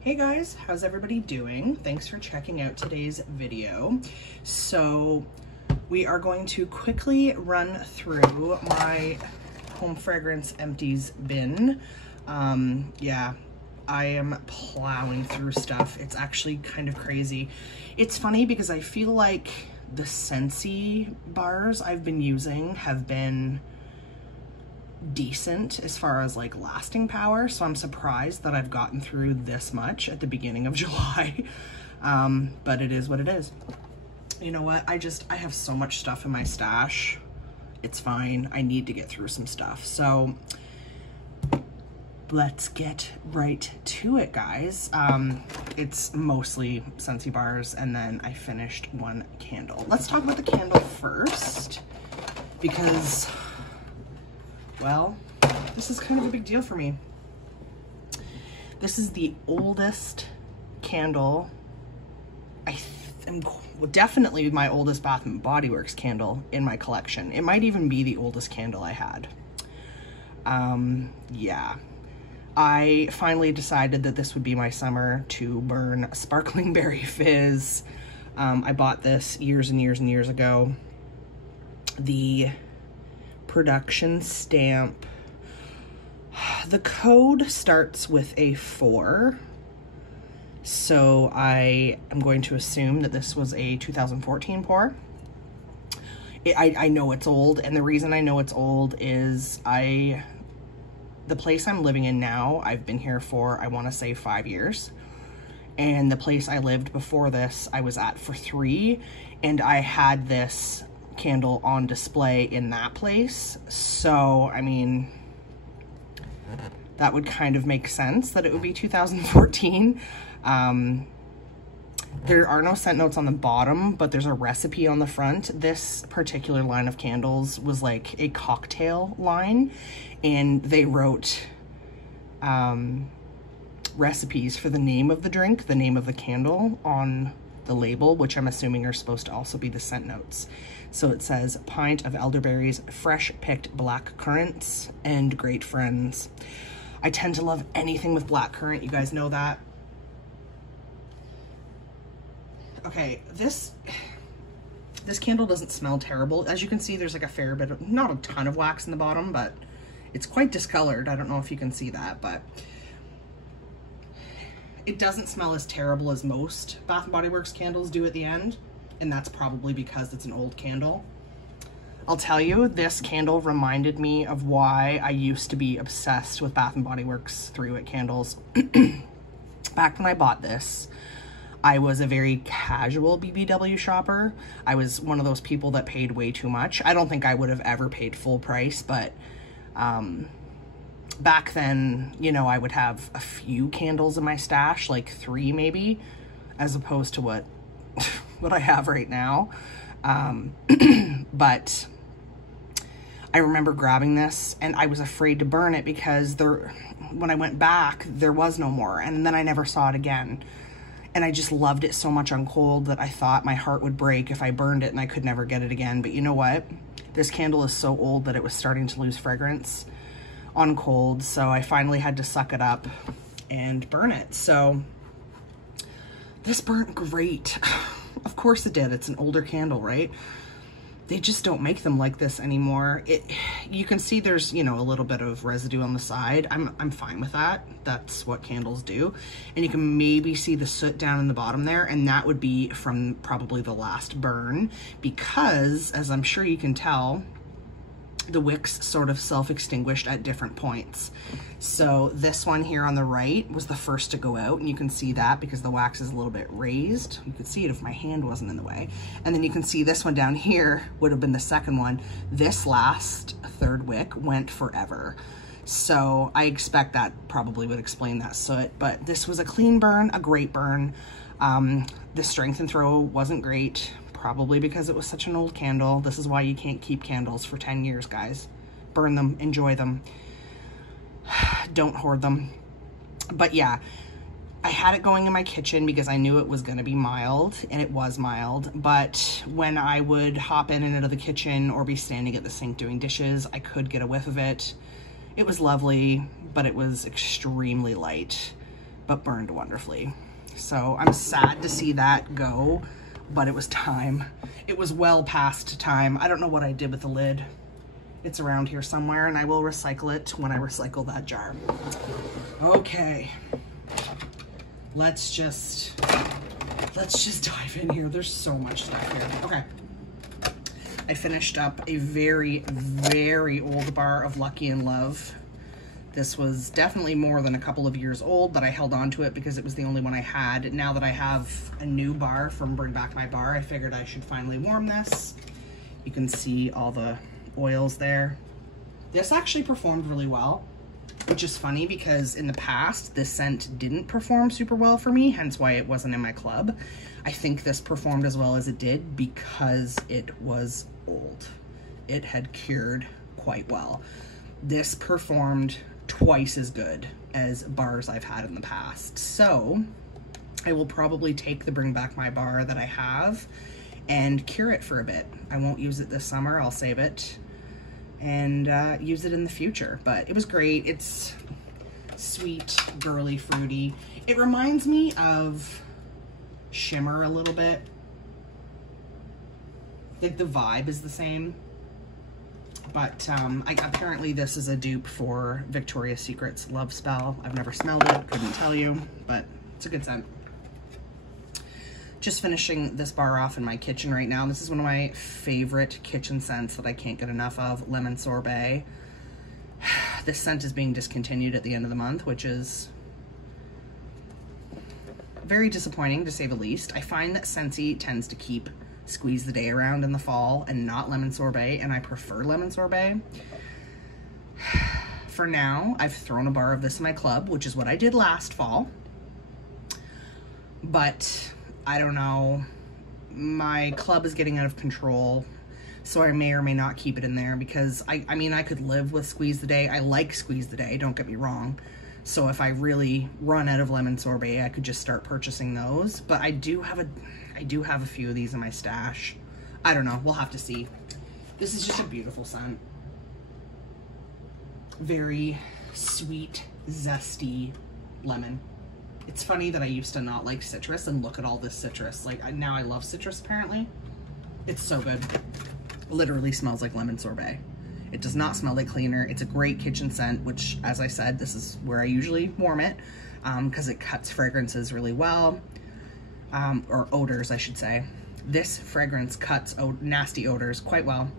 Hey guys, how's everybody doing? Thanks for checking out today's video. So we are going to quickly run through my home fragrance empties bin. Yeah, I am plowing through stuff. It's actually kind of crazy. It's funny because I feel like the Scentsy bars I've been using have been decent as far as like lasting power, so I'm surprised that I've gotten through this much at the beginning of July. But it is what it is. You know what, I have so much stuff in my stash. It's fine. I need to get through some stuff, so let's get right to it, guys. It's mostly Scentsy bars, and then I finished one candle. Let's talk about the candle first, because, well, this is kind of a big deal for me. This is the oldest candle, definitely my oldest Bath & Body Works candle in my collection. It might even be the oldest candle I had. Yeah. I finally decided that this would be my summer to burn Sparkling Berry Fizz. I bought this years and years and years ago. The production stamp, the code starts with a 4, so I am going to assume that this was a 2014 pour. I know it's old, and the reason I know it's old is the place I'm living in now, I've been here for, I want to say 5 years, and the place I lived before this I was at for 3, and I had this candle on display in that place, so I mean that would kind of make sense that it would be 2014. There are no scent notes on the bottom, but there's a recipe on the front. This particular line of candles was like a cocktail line, and they wrote recipes for the name of the drink, the name of the candle on the label, which I'm assuming are supposed to also be the scent notes. So it says pint of elderberries, fresh picked black currants, and great friends. I tend to love anything with black currant, you guys know that. Okay, this candle doesn't smell terrible. As you can see, there's like a fair bit of, not a ton of wax in the bottom, but it's quite discolored. I don't know if you can see that, but it doesn't smell as terrible as most Bath & Body Works candles do at the end, and that's probably because it's an old candle. I'll tell you, this candle reminded me of why I used to be obsessed with Bath & Body Works 3-wick candles. Back when I bought this, I was a very casual BBW shopper. I was one of those people that paid way too much. I don't think I would have ever paid full price, but back then, you know, I would have a few candles in my stash, like 3 maybe, as opposed to what I have right now. But I remember grabbing this, and I was afraid to burn it because when I went back, there was no more, and then I never saw it again. And I just loved it so much on cold that I thought my heart would break if I burned it and I could never get it again. But you know what? This candle is so old that it was starting to lose fragrance on cold, so I finally had to suck it up and burn it. So this burnt great. Of course it did. It's an older candle, right? They just don't make them like this anymore. You can see there's, you know, a little bit of residue on the side. I'm fine with that. That's what candles do. And you can maybe see the soot down in the bottom there, and that would be from probably the last burn, because, as I'm sure you can tell, the wicks sort of self-extinguished at different points. So this one here on the right was the first to go out, and you can see that because the wax is a little bit raised. You could see it if my hand wasn't in the way. And then you can see this one down here would have been the second one. This last third wick went forever. So I expect that probably would explain that soot, but this was a clean burn, a great burn. The strength and throw wasn't great, probably because it was such an old candle. This is why you can't keep candles for 10 years, guys. Burn them, enjoy them. Don't hoard them. But yeah, I had it going in my kitchen because I knew it was going to be mild, and it was mild. But when I would hop in and out of the kitchen or be standing at the sink doing dishes, I could get a whiff of it. It was lovely, but it was extremely light. but burned wonderfully. So I'm sad to see that go, but it was time. It was well past time. I don't know what I did with the lid. It's around here somewhere, and I will recycle it when I recycle that jar. Okay, let's just dive in here. There's so much stuff here. Okay, I finished up a very, very old bar of Lucky in Love. This was definitely more than a couple of years old, but I held on to it because it was the only one I had. Now that I have a new bar from Bring Back My Bar, I figured I should finally warm this. You can see all the oils there. This actually performed really well, which is funny because in the past, this scent didn't perform super well for me, hence why it wasn't in my club. I think this performed as well as it did because it was old. It had cured quite well. This performed twice as good as bars I've had in the past. So I will probably take the Bring Back My Bar that I have and cure it for a bit. I won't use it this summer, I'll save it and use it in the future. But it was great. It's sweet, girly, fruity. It reminds me of Shimmer a little bit. Like the vibe is the same. But apparently this is a dupe for Victoria's Secret's Love Spell. I've never smelled it, couldn't tell you, but it's a good scent. Just finishing this bar off in my kitchen right now. This is one of my favorite kitchen scents that I can't get enough of, Lemon Sorbet. This scent is being discontinued at the end of the month, which is very disappointing to say the least. I find that Scentsy tends to keep Squeeze the Day around in the fall and not Lemon Sorbet, and I prefer Lemon Sorbet. For now, I've thrown a bar of this in my club, which is what I did last fall. But I don't know, my club is getting out of control, so I may or may not keep it in there because I mean, I could live with Squeeze the Day. I like Squeeze the Day, don't get me wrong. So if I really run out of Lemon Sorbet, I could just start purchasing those. But I do have a few of these in my stash. I don't know, we'll have to see. This is just a beautiful scent. Very sweet, zesty lemon. It's funny that I used to not like citrus, and look at all this citrus. Like, now I love citrus apparently. It's so good. Literally smells like lemon sorbet. It does not smell like cleaner. It's a great kitchen scent, which, as I said, this is where I usually warm it because it cuts fragrances really well, or odors, I should say. This fragrance cuts nasty odors quite well.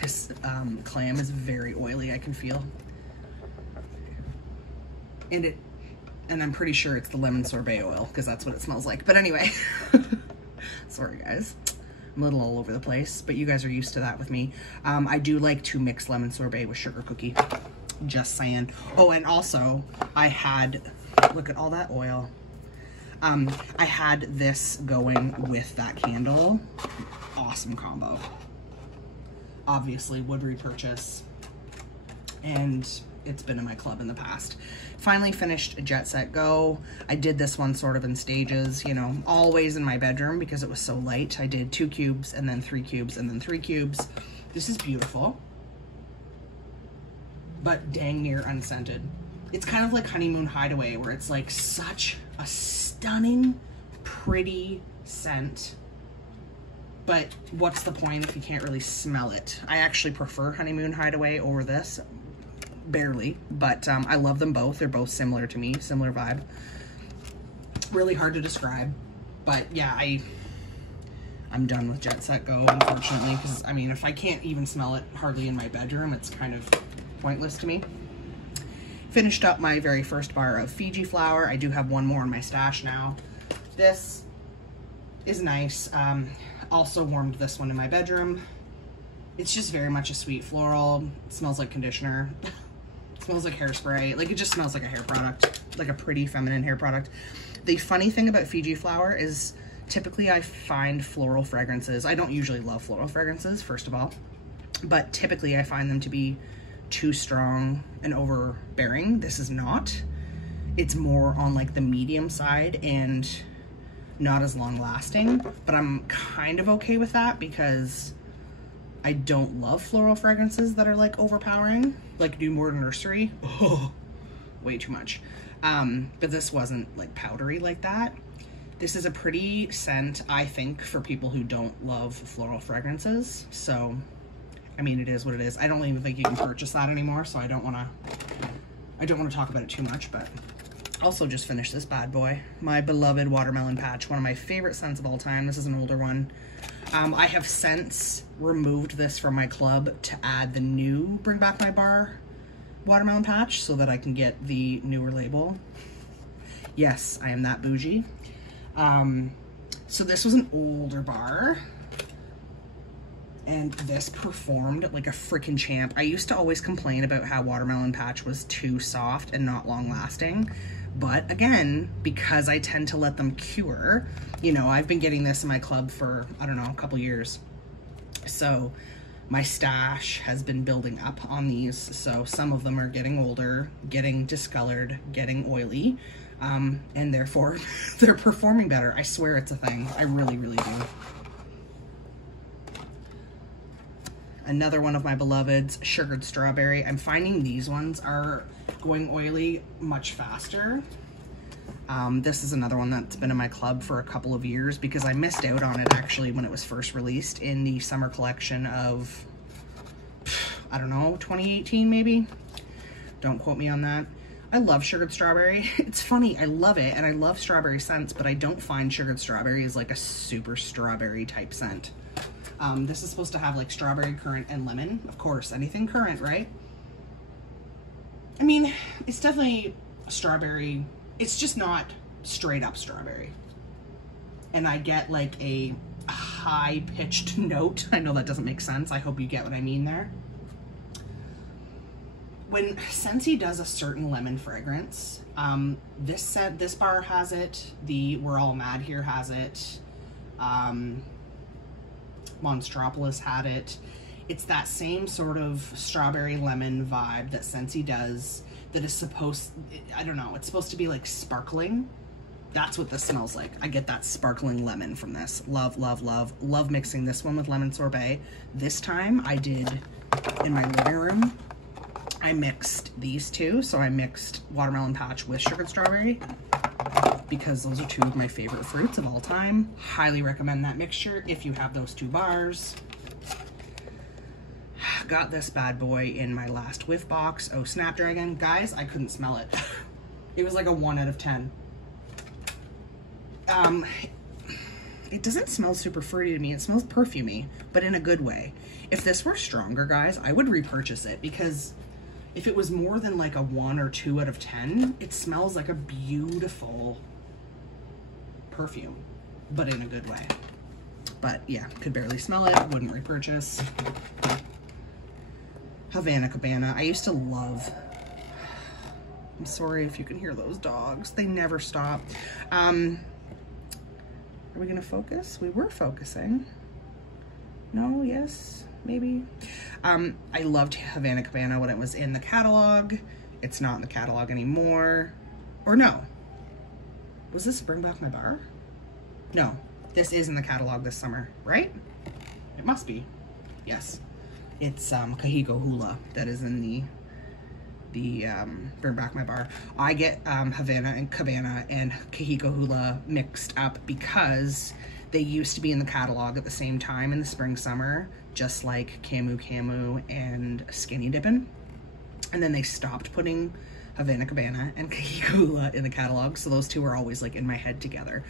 This clam is very oily, I can feel. And I'm pretty sure it's the lemon sorbet oil because that's what it smells like. But anyway, sorry guys. I'm a little all over the place, but you guys are used to that with me. I do like to mix lemon sorbet with sugar cookie. Just saying. Oh, and also I had, look at all that oil. I had this going with that candle. Awesome combo. Obviously would repurchase, and it's been in my club in the past. Finally finished Jet Set Go. I did this one sort of in stages, you know, always in my bedroom because it was so light. I did 2 cubes and then 3 cubes and then 3 cubes. This is beautiful, but dang near unscented. It's kind of like Honeymoon Hideaway, where it's like such a stunning, pretty scent, but what's the point if you can't really smell it? I actually prefer Honeymoon Hideaway over this. Barely, but I love them both. They're both similar to me, similar vibe. Really hard to describe, but yeah, I'm done with Jet Set Go, unfortunately, because I mean, if I can't even smell it hardly in my bedroom, it's kind of pointless to me. Finished up my very first bar of Fiji Flower. I do have one more in my stash now. This is nice. Also warmed this one in my bedroom. It's just very much a sweet floral. It smells like conditioner. Smells like hairspray. Like, it just smells like a hair product, like a pretty feminine hair product. The funny thing about Fiji Flower is typically I find floral fragrances. I don't usually love floral fragrances, first of all, but typically I find them to be too strong and overbearing. This is not. It's more on like the medium side and not as long lasting, but I'm kind of okay with that because I don't love floral fragrances that are like overpowering, like New Born Nursery. Oh, way too much. But this wasn't like powdery like that. This is a pretty scent, I think, for people who don't love floral fragrances. So, I mean, it is what it is. I don't even think you can purchase that anymore, so I don't want to talk about it too much, but also just finished this bad boy. My beloved Watermelon Patch, one of my favorite scents of all time. This is an older one. I have since removed this from my club to add the new Bring Back My Bar Watermelon Patch so that I can get the newer label. Yes, I am that bougie. So this was an older bar, and this performed like a freaking champ. I used to always complain about how Watermelon Patch was too soft and not long lasting, but again, because I tend to let them cure, you know, I've been getting this in my club for, I don't know, a couple years. So my stash has been building up on these. So some of them are getting older, getting discolored, getting oily. And therefore they're performing better. I swear it's a thing. I really, really do. Another one of my beloveds, Sugared Strawberry. I'm finding these ones are going oily much faster. This is another one that's been in my club for a couple of years because I missed out on it actually when it was first released in the summer collection of, I don't know, 2018 maybe. Don't quote me on that. I love Sugared Strawberry. It's funny, I love it, and I love strawberry scents, but I don't find Sugared Strawberry is like a super strawberry type scent. This is supposed to have like strawberry, currant, and lemon. Of course, anything currant, right? I mean, it's definitely a strawberry. It's just not straight up strawberry. And I get like a high-pitched note. I know that doesn't make sense. I hope you get what I mean there. When Scentsy does a certain lemon fragrance, this bar has it, the We're All Mad Here has it, Monstropolis had it. It's that same sort of strawberry lemon vibe that Scentsy does that is supposed, I don't know, it's supposed to be like sparkling. That's what this smells like. I get that sparkling lemon from this. Love, love, love. Love mixing this one with lemon sorbet. This time I did in my living room. I mixed these two, so I mixed Watermelon Patch with Sugared Strawberry because those are two of my favorite fruits of all time. Highly recommend that mixture if you have those two bars. Got this bad boy in my last whiff box. Oh, Snapdragon. Guys, I couldn't smell it. It was like a 1 out of 10. It doesn't smell super fruity to me. It smells perfumey, but in a good way. If this were stronger, guys, I would repurchase it because if it was more than like a 1 or 2 out of 10, it smells like a beautiful perfume, but in a good way. But yeah, could barely smell it, wouldn't repurchase. Havana Cabana. I used to love, I'm sorry if you can hear those dogs. They never stop. Are we gonna focus? We were focusing. No, yes, maybe. I loved Havana Cabana when it was in the catalog. It's not in the catalog anymore. Or no. Was this Bring Back My Bar? No, this is in the catalog this summer, right? It must be. Yes. It's Kahiko Hula that is in the Bring Back My Bar. I get Havana and Cabana and Kahiko Hula mixed up because they used to be in the catalog at the same time in the spring summer, just like Camu Camu and Skinny Dippin'. And then they stopped putting Havana Cabana and Kahiko Hula in the catalog, so those two are always like in my head together.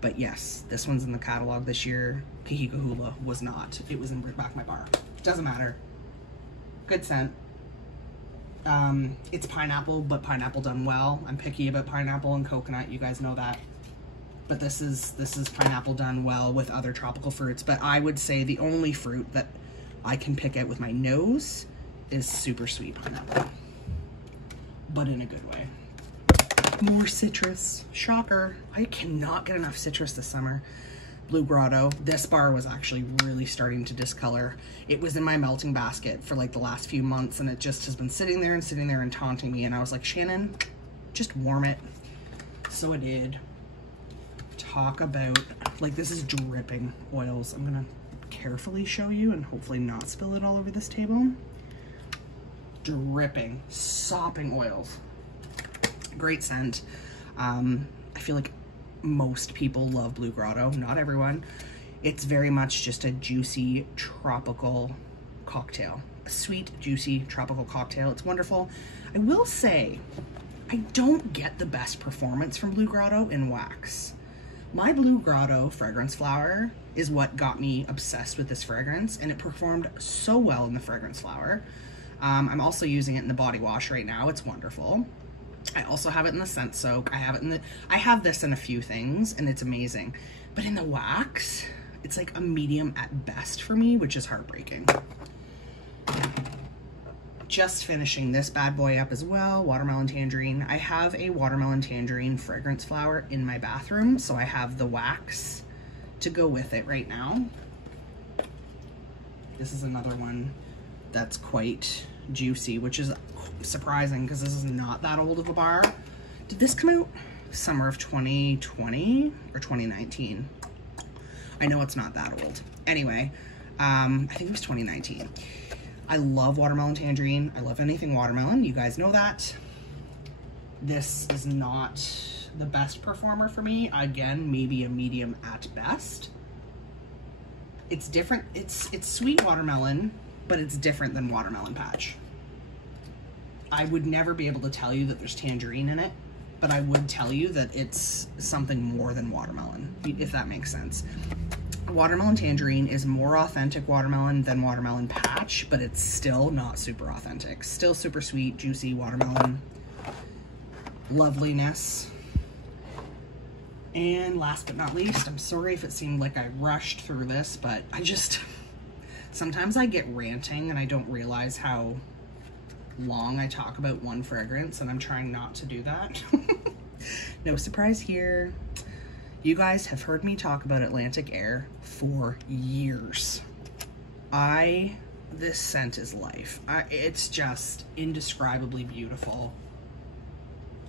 But yes, this one's in the catalog this year. Kahiko Hula was not. It was in Bring Back My Bar. Doesn't matter. Good scent. It's pineapple, but pineapple done well. I'm picky about pineapple and coconut, you guys know that. But this is pineapple done well with other tropical fruits. But I would say the only fruit that I can pick out with my nose is super sweet pineapple. But in a good way. More citrus. Shocker. I cannot get enough citrus this summer. Blue Grotto. This bar was actually really starting to discolor. It was in my melting basket for like the last few months, and it just has been sitting there and taunting me. And I was like, Shannon, just warm it. So I did. Talk about, like, this is dripping oils. I'm gonna carefully show you and hopefully not spill it all over this table. Dripping, sopping oils. Great scent. I feel like most people love Blue Grotto, not everyone. It's very much just a juicy tropical cocktail. A sweet, juicy tropical cocktail. It's wonderful. I will say, I don't get the best performance from Blue Grotto in wax. My Blue Grotto fragrance flower is what got me obsessed with this fragrance, and it performed so well in the fragrance flower. I'm also using it in the body wash right now. It's wonderful. I also have it in the scent soak. I have this in a few things, and it's amazing. But in the wax, it's like a medium at best for me, which is heartbreaking. Just finishing this bad boy up as well, Watermelon Tangerine. I have a Watermelon Tangerine fragrance flower in my bathroom, so I have the wax to go with it right now. This is another one that's quite juicy, which is surprising because this is not that old of a bar. Did this come out summer of 2020 or 2019? I know it's not that old. Anyway, I think it was 2019. I love Watermelon Tangerine. I love anything watermelon. You guys know that. This is not the best performer for me. Again, maybe a medium at best. It's different. It's sweet watermelon, but it's different than Watermelon Patch. I would never be able to tell you that there's tangerine in it, but I would tell you that it's something more than watermelon, if that makes sense. Watermelon Tangerine is more authentic watermelon than Watermelon Patch, but it's still not super authentic. Still super sweet, juicy watermelon loveliness. And last but not least, I'm sorry if it seemed like I rushed through this, but sometimes I get ranting and I don't realize how long I talk about one fragrance, and I'm trying not to do that. No surprise here. You guys have heard me talk about Atlantic Air for years. This scent is life. It's just indescribably beautiful.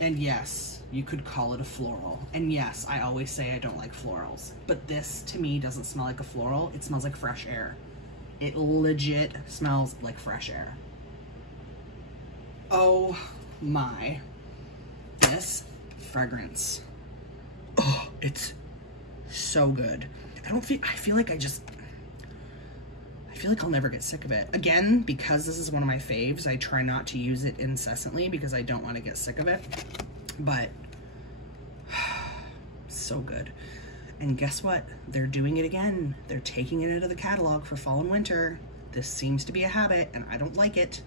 And yes, you could call it a floral. And yes, I always say I don't like florals, but this to me doesn't smell like a floral. It smells like fresh air. It legit smells like fresh air. Oh my, this fragrance. Oh, it's so good. I feel like I'll never get sick of it. Again, because this is one of my faves, I try not to use it incessantly because I don't want to get sick of it, but so good. And guess what? They're doing it again. They're taking it out of the catalog for fall and winter. This seems to be a habit, and I don't like it.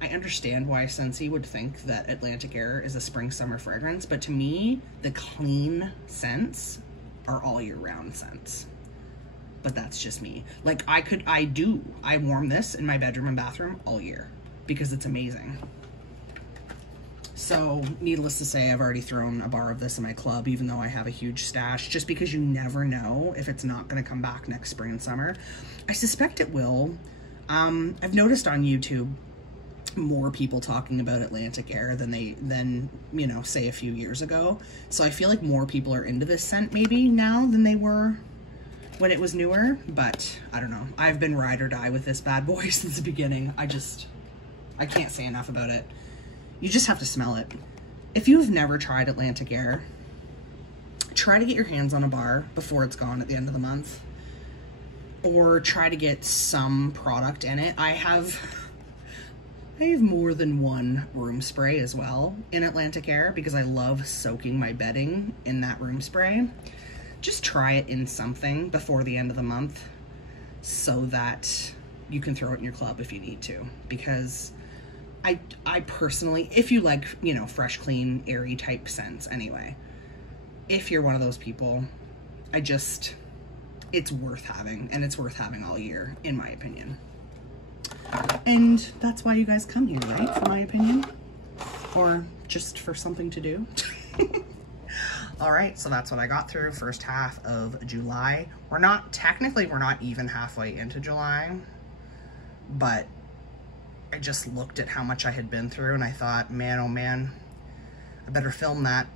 I understand why Scentsy would think that Atlantic Air is a spring-summer fragrance, but to me, the clean scents are all year-round scents. But that's just me. Like, I warm this in my bedroom and bathroom all year because it's amazing. So, needless to say, I've already thrown a bar of this in my club, even though I have a huge stash, just because you never know if it's not going to come back next spring and summer. I suspect it will. I've noticed on YouTube more people talking about Atlantic Air than you know, say a few years ago. So I feel like more people are into this scent maybe now than they were when it was newer, but I don't know. I've been ride or die with this bad boy since the beginning. I can't say enough about it. You just have to smell it. If you've never tried Atlantic Air, try to get your hands on a bar before it's gone at the end of the month, or try to get some product in it. I have more than one room spray as well in Atlantic Air because I love soaking my bedding in that room spray. Just try it in something before the end of the month so that you can throw it in your club if you need to. Because I personally, if you like, you know, fresh, clean, airy type scents anyway, if you're one of those people, it's worth having, and it's worth having all year, in my opinion. And that's why you guys come here, right? For my opinion, or just for something to do. All right, so that's what I got through first half of July. We're not even halfway into July, but I just looked at how much I had been through and I thought, man, oh man, I better film that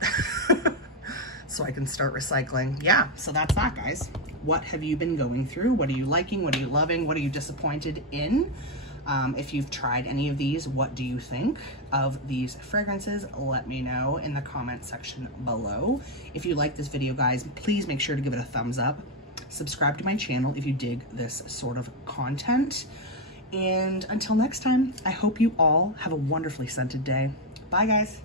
so I can start recycling. Yeah, so that's that, guys. What have you been going through? What are you liking? What are you loving? What are you disappointed in? If you've tried any of these, what do you think of these fragrances? Let me know in the comment section below. If you like this video, guys, please make sure to give it a thumbs up. Subscribe to my channel if you dig this sort of content. And until next time, I hope you all have a wonderfully scented day. Bye, guys.